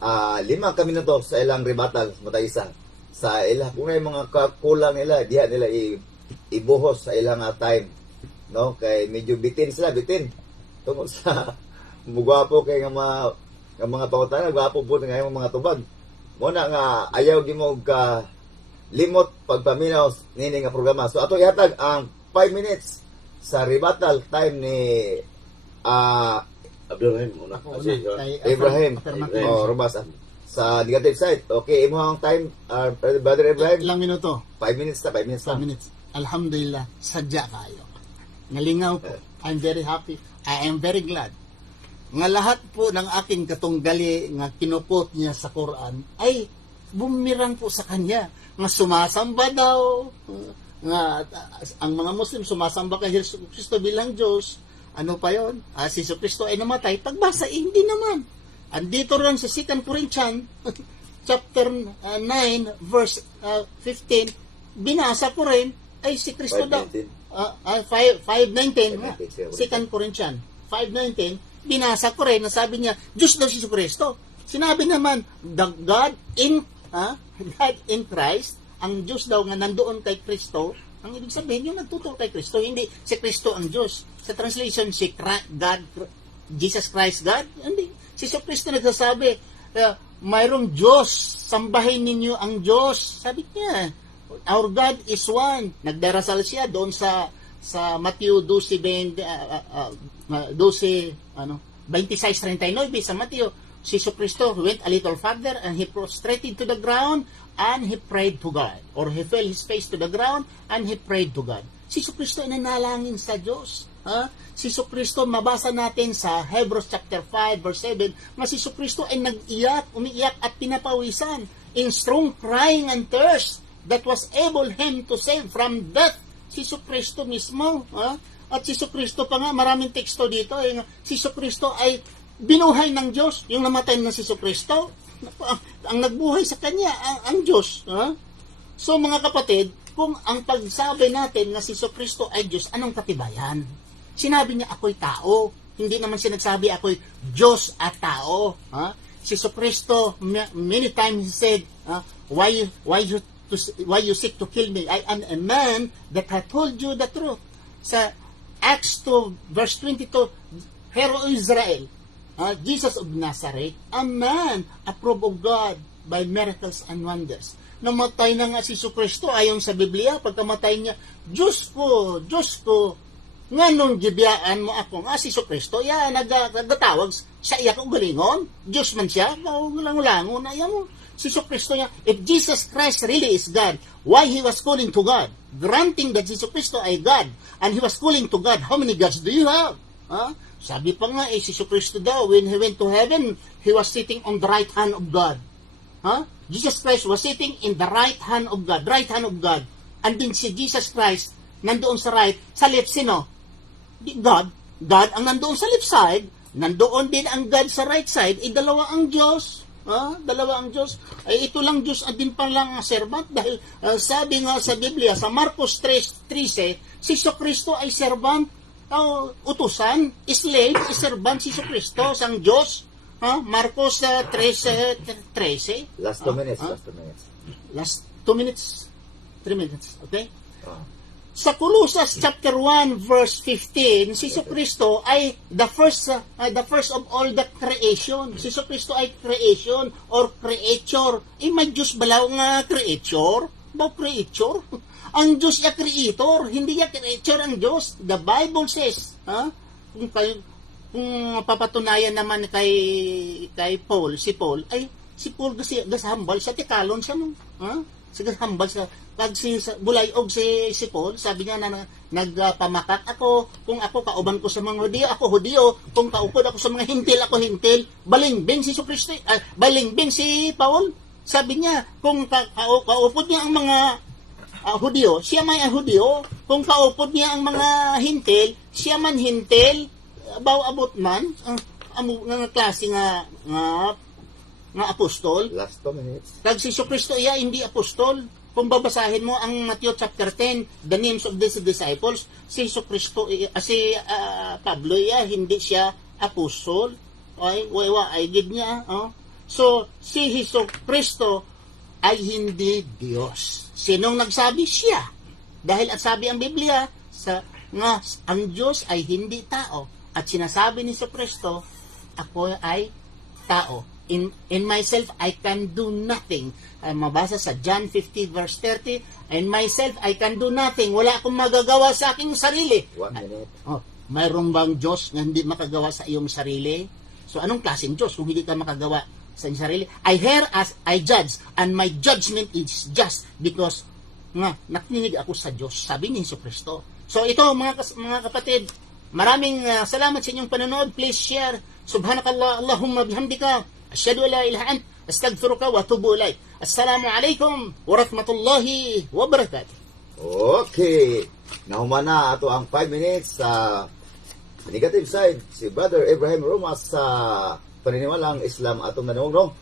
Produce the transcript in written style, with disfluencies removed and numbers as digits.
5 minuto sa ilang rebuttal matay isa sa ilang kung may mga kulang nila diha nila ibuhos sa ilang time, no, kay medyo bitin tungkol sa mugwapo kay nga mga pangutana gwapo po nga yung mga tubag mo na nga ayaw gimo ka limot pagpaminaw nini nga programa. So ato ihatag ang 5 minutes sa rebuttal time ni Abdurrahim, una. Ibrahim Robas sa negative side. Okay, imo ang time, Brother Ibrahim. Ilang minuto? 5 minutes na, 5 minutes na. 5 minutes. Alhamdulillah, sadya kayo. Nalingaw po. I'm very happy. I am very glad. Nga lahat po ng aking katunggali nga kinupot niya sa Quran ay bumirang po sa kanya. Nga sumasamba daw. Nga ang mga Muslim sumasamba kay Jesus Kristo bilang Diyos. Ano pa yon? Si Jesus Kristo ay namatay. Pagbasa, hindi naman. Andito rin sa 2 Corinthians chapter 9 verse 15, binasa ko rin ay si Kristo daw. 5:19, 2 Corinthians 5:19, binasa ko rin na sabi niya, Diyos daw si Jesus Kristo. Sinabi naman, God in Christ, ang Diyos daw nga nandoon kay Kristo. Ang ibig sabihin, yung nagtuturo kay Kristo, hindi si Kristo ang Diyos. Sa translation, si God, Jesus Christ God, hindi. Si Kristo nagsasabi, mayroong Diyos, sambahin ninyo ang Diyos. Sabi niya, our God is one. Nagdarasal siya doon sa Matthew 12:26-39 sa Matthew. Si Kristo went a little further and he prostrated to the ground and he prayed to God. Or he fell his face to the ground and he prayed to God. Si Kristo ay nanalangin sa Diyos. Si Kristo, mabasa natin sa Hebrews chapter 5 verse 7, na si Kristo ay umiiyak at pinapawisan in strong crying and thirst that was able him to save from death. Si Kristo mismo. At si Kristo pa nga, maraming teksto dito. Si Kristo ay binuhay ng Diyos. Yung namatay na si Kristo, ang nagbuhay sa kanya, ang Diyos. So mga kapatid, kung ang pagsabi natin na si Kristo ay Diyos, anong katibayan? Sinabi niya, ako'y tao. Hindi naman siya nagsabi, ako'y Diyos at tao. Si Kristo, many times he said, why you seek to kill me? I am a man that I told you the truth. Sa Acts 2, verse 22, Hero Israel, Jesus of Nazareth, a man approved of God by miracles and wonders. Namatay na nga si Kristo ayon sa Biblia. Pagkamatay niya, Diyos ko, nga nung gibiyaan mo ako, si Kristo, nagtatawag sa iya kong galingon. Diyos man siya, lango na yan mo. Si Kristo niya, if Jesus Christ really is God, why He was calling to God? Granting that Jesus Kristo ay God, and He was calling to God, how many gods do you have? Sabi pa nga, si Kristo daw, when He went to heaven, He was sitting on the right hand of God. Jesus Christ was sitting in the right hand of God, and then si Jesus Christ, nandoon sa right, sa left, sino? God ang nandoon sa left side, nandoon din ang God sa right side, dalawa ang Diyos. Dalawa ang Diyos. Ay ito lang Diyos at din pa lang ang servant dahil sabi nga sa Biblia, sa Marcos 3:13, si Kristo ay servant, utusan, slave, servant si Kristo, sang Diyos. Marcos 3:13. Last 2 minutes. Last 2 minutes. 3 minutes. Okay? Sa Colossus chapter 1 verse 15, si Kristo ay the first of all the creation. Si Kristo ay creation or creator. May Diyos balaw nga creator? Ba creator? Ang Diyos ay creator, hindi ya creator ang Diyos. The Bible says, kung papatunayan naman kay Paul, si Paul kasi gasahambal sa tikalon siya mo. Sige hambal sa pag si bulayog si Paul, sabi niya na nagpamakak ako, kung ako kauban ko sa mga Hudiyo, ako Hudiyo, kung kaupod ako sa mga hintil, ako hintil. Balingbing si Kristo, balingbing si Paul. Sabi niya, kung kaupod niya ang mga Hudiyo, siya may Hudiyo. Kung kaupod niya ang mga hintil, siya man hintil. Abot man ang klase nga apostol. Last 2 minutes. Kag si Kristo hindi apostol. Kung babasahin mo ang Matthew chapter 10, the names of these disciples, si Kristo, Pablo hindi siya apostol. Ay gid niya, So, si Hesus Kristo ay hindi Diyos. Sinong nagsabi? Siya. Dahil at sabi ang Biblia, nga ang Diyos ay hindi tao. At sinasabi ni Hesus Kristo, ako ay tao. In myself, I can do nothing. Mabasa sa John 50 verse 30, in myself, I can do nothing. Wala akong magagawa sa aking sarili. 1 minute. Mayroong bang Diyos na hindi makagawa sa iyong sarili? So, anong klaseng Diyos kung hindi ka makagawa sa iyong sarili? I hear as I judge, and my judgment is just because nakinig ako sa Diyos, sabi ni Hesus Kristo. So, ito, mga kapatid, maraming salamat sa inyong panonood. Please share. Subhanakallah, Allahumma bihamdika. Asyhadu an la ilaha ant, astaghfiruka wa atubu ilaik. Assalamu alaikum wa rahmatullahi wa barakatuh. Okay. Nahuman na ato ang 5 minutes sa negative side. Si Brother Abraham Romas sa paniniwalang Islam atong nanungno.